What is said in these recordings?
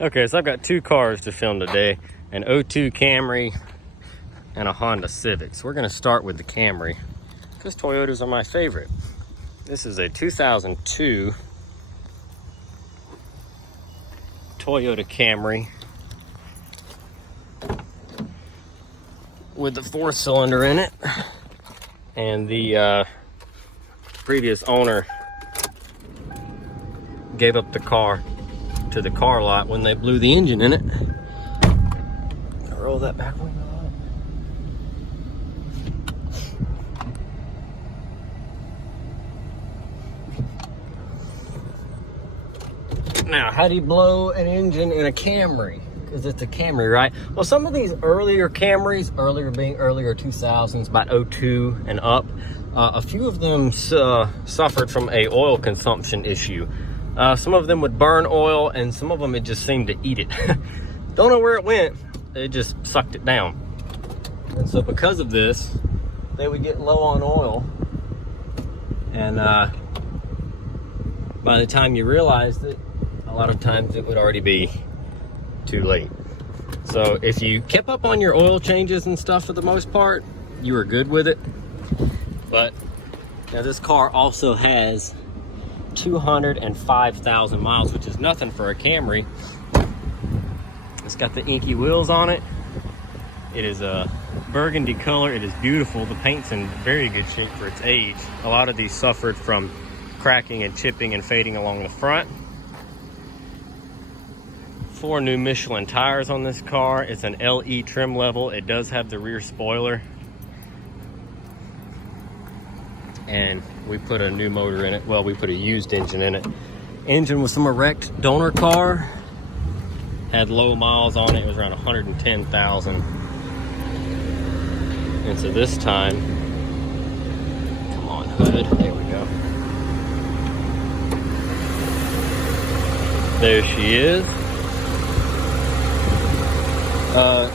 Okay, so I've got two cars to film today, an 02 Camry and a Honda Civic. So we're gonna start with the Camry because Toyotas are my favorite. This is a 2002 Toyota Camry with the 4-cylinder in it, and the previous owner gave up the car to the car lot when they blew the engine in it. Roll that back window up. Now, how do you blow an engine in a Camry? Because it's a Camry, right? Well, some of these earlier Camrys, earlier 2000s, about 02 and up, a few of them suffered from a oil consumption issue. Some of them would burn oil, and some of them it just seemed to eat it. Don't know where it went. It just sucked it down. And so because of this, they would get low on oil. And by the time you realized it, a lot of times it would already be too late. So if you kept up on your oil changes and stuff for the most part, you were good with it. But now this car also has 205,000 miles, which is nothing for a Camry. It's got the inky wheels on it. It is a burgundy color. It is beautiful. The paint's in very good shape for its age. A lot of these suffered from cracking and chipping and fading along the front. 4 new Michelin tires on this car. It's an LE trim level. It does have the rear spoiler. And we put a new motor in it. Well, we put a used engine in it. Engine was from a wrecked donor car. Had low miles on it. It was around 110,000. And so this time, come on, hood. There we go. There she is.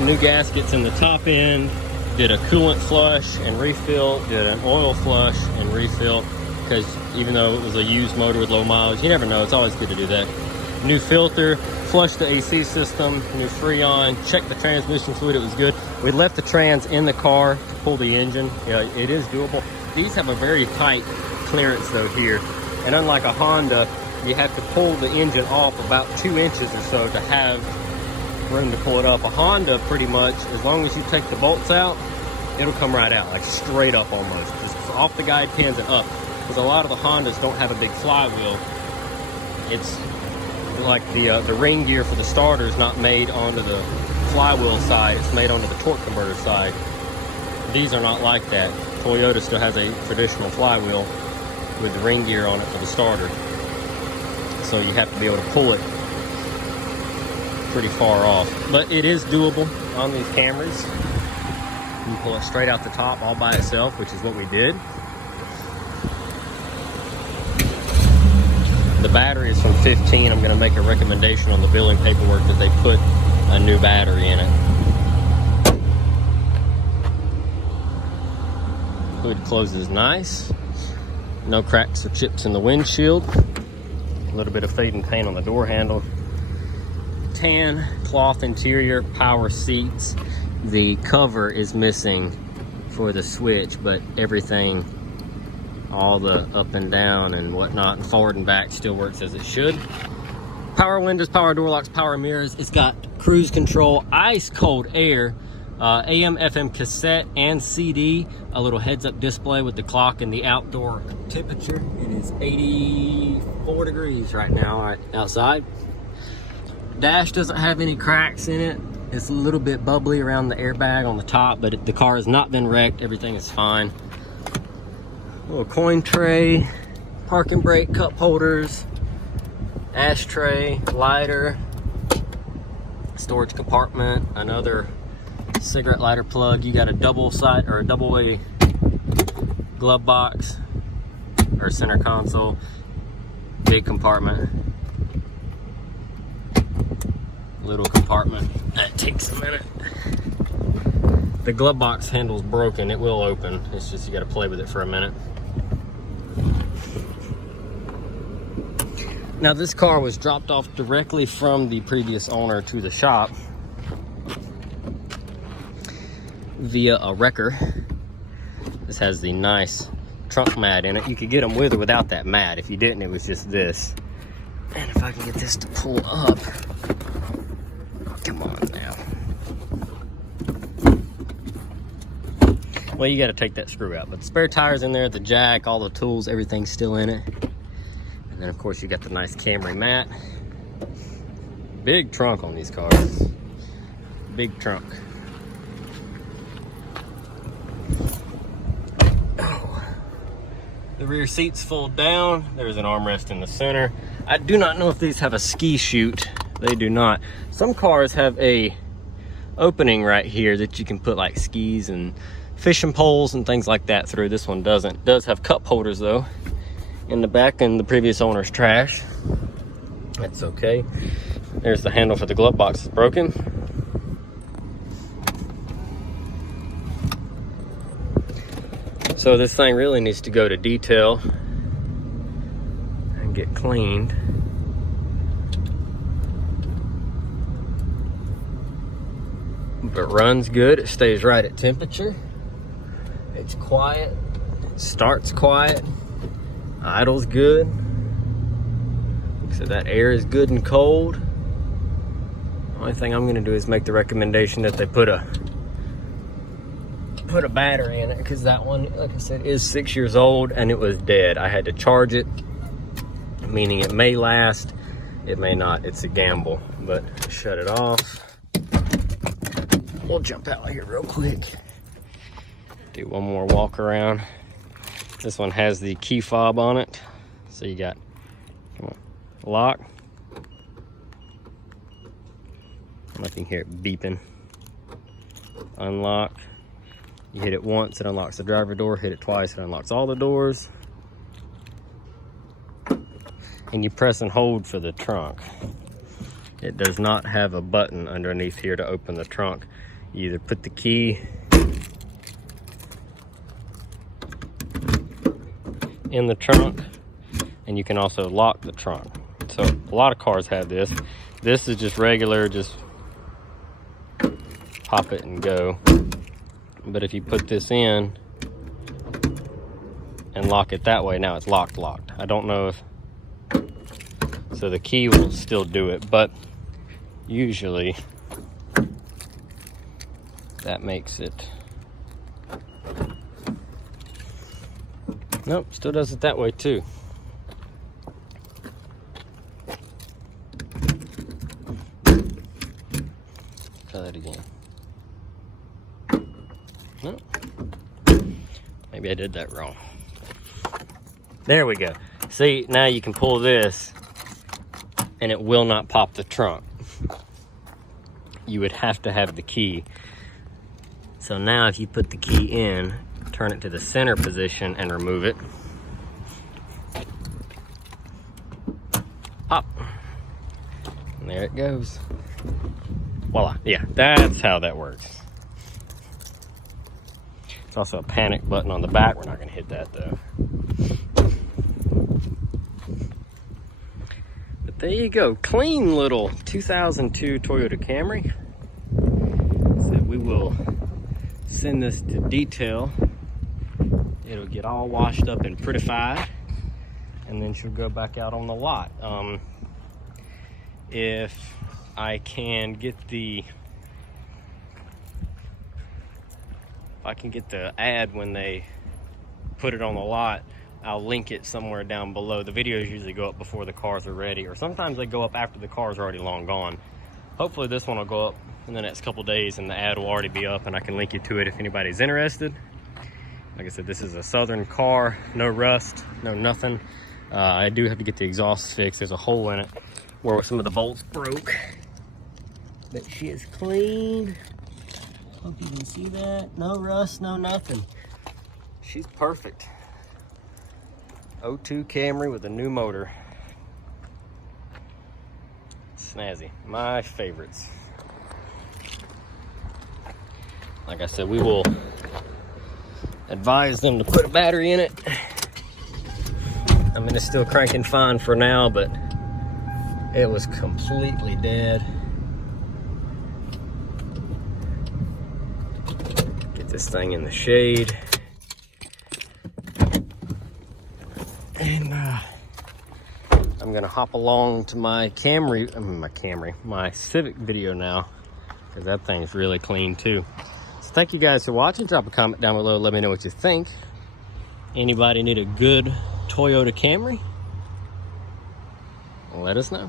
New gaskets in the top end. Did a coolant flush and refill, did an oil flush and refill, because even though it was a used motor with low mileage, you never know, it's always good to do that. New filter, flushed the AC system, new Freon, checked the transmission fluid, it was good. We left the trans in the car to pull the engine. Yeah, it is doable. These have a very tight clearance though here, and unlike a Honda, you have to pull the engine off about 2 inches or so to have room to pull it up. A Honda, pretty much, as long as you take the bolts out, it'll come right out, like straight up almost, just off the guide pins and up. Because a lot of the Hondas don't have a big flywheel. It's like the ring gear for the starter is not made onto the flywheel side, it's made onto the torque converter side. These are not like that. Toyota still has a traditional flywheel with the ring gear on it for the starter. So you have to be able to pull it pretty far off. But it is doable on these Camrys. You can pull it straight out the top all by itself, which is what we did. The battery is from 15. I'm going to make a recommendation on the billing paperwork that they put a new battery in it. Hood closes nice. No cracks or chips in the windshield. A little bit of fading paint on the door handle. Tan cloth interior, power seats. The cover is missing for the switch, but everything, all the up and down and whatnot, and forward and back still works as it should. Power windows, power door locks, power mirrors. It's got cruise control, ice cold air, AM, FM cassette and CD, a little heads up display with the clock and the outdoor temperature. It is 84 degrees right now outside. Dash doesn't have any cracks in it. It's a little bit bubbly around the airbag on the top, but the car has not been wrecked. Everything is fine. Little coin tray, parking brake cup holders, ashtray, lighter, storage compartment, another cigarette lighter plug. You got a double side or a double way glove box or center console, big compartment. Little compartment. That takes a minute. The glove box handle's broken. It will open. It's just you got to play with it for a minute. Now this car was dropped off directly from the previous owner to the shop via a wrecker. This has the nice trunk mat in it. You could get them with or without that mat. If you didn't, it was just this. And if I can get this to pull up, come on now. Well, you got to take that screw out, but the spare tires in there, the jack, all the tools, everything's still in it. And then of course you got the nice Camry mat. Big trunk on these cars. Big trunk. Oh. The rear seats fold down. There's an armrest in the center. I do not know if these have a ski chute. They do not. Some cars have a opening right here that you can put like skis and fishing poles and things like that through. This one doesn't. It does have cup holders though in the back, and the previous owner's trash. That's okay. There's the handle for the glove box. It's broken. So this thing really needs to go to detail and get cleaned. But runs good. It stays right at temperature. It's quiet. It starts quiet. Idle's good. So that air is good and cold. The only thing I'm gonna do is make the recommendation that they put a battery in it, because that one, like I said, is 6 years old and it was dead. I had to charge it, meaning it may last, it may not. It's a gamble, but shut it off. We'll jump out here real quick. Do one more walk around. This one has the key fob on it. So you got, come on, lock. I don't know if you can hear it beeping. Unlock. You hit it once, it unlocks the driver door. Hit it twice, it unlocks all the doors. And you press and hold for the trunk. It does not have a button underneath here to open the trunk. You either put the key in the trunk, and you can also lock the trunk. So a lot of cars have this. This is just regular, just pop it and go. But if you put this in and lock it that way, now it's locked. I don't know if, so the key will still do it, but usually that makes it. Nope, still does it that way too. Try that again. Nope. Maybe I did that wrong. There we go. See, now you can pull this and it will not pop the trunk. You would have to have the key. So now if you put the key in, turn it to the center position and remove it. Pop. And there it goes. Voila. Yeah, that's how that works. There's also a panic button on the back. We're not going to hit that though. But there you go. Clean little 2002 Toyota Camry. So we will send this to detail. It'll get all washed up and prettified, and then she'll go back out on the lot. If I can get the ad when they put it on the lot, I'll link it somewhere down below. The videos usually go up before the cars are ready, or sometimes they go up after the cars are already long gone. Hopefully this one will go up in the next couple days and the ad will already be up, and I can link you to it if anybody's interested. Like I said, this is a Southern car, no rust, no nothing. I do have to get the exhaust fixed. There's a hole in it where some of the bolts broke, but she is clean. Hope you can see that. No rust, no nothing. She's perfect. 02 Camry with a new motor. Snazzy, my favorites. Like I said, we will advise them to put a battery in it. I mean, it's still cranking fine for now, but It was completely dead. Get this thing in the shade. And I'm gonna hop along to my my Civic video now, because that thing's really clean too. So thank you guys for watching. Drop a comment down below, let me know what you think. Anybody need a good Toyota Camry? Let us know.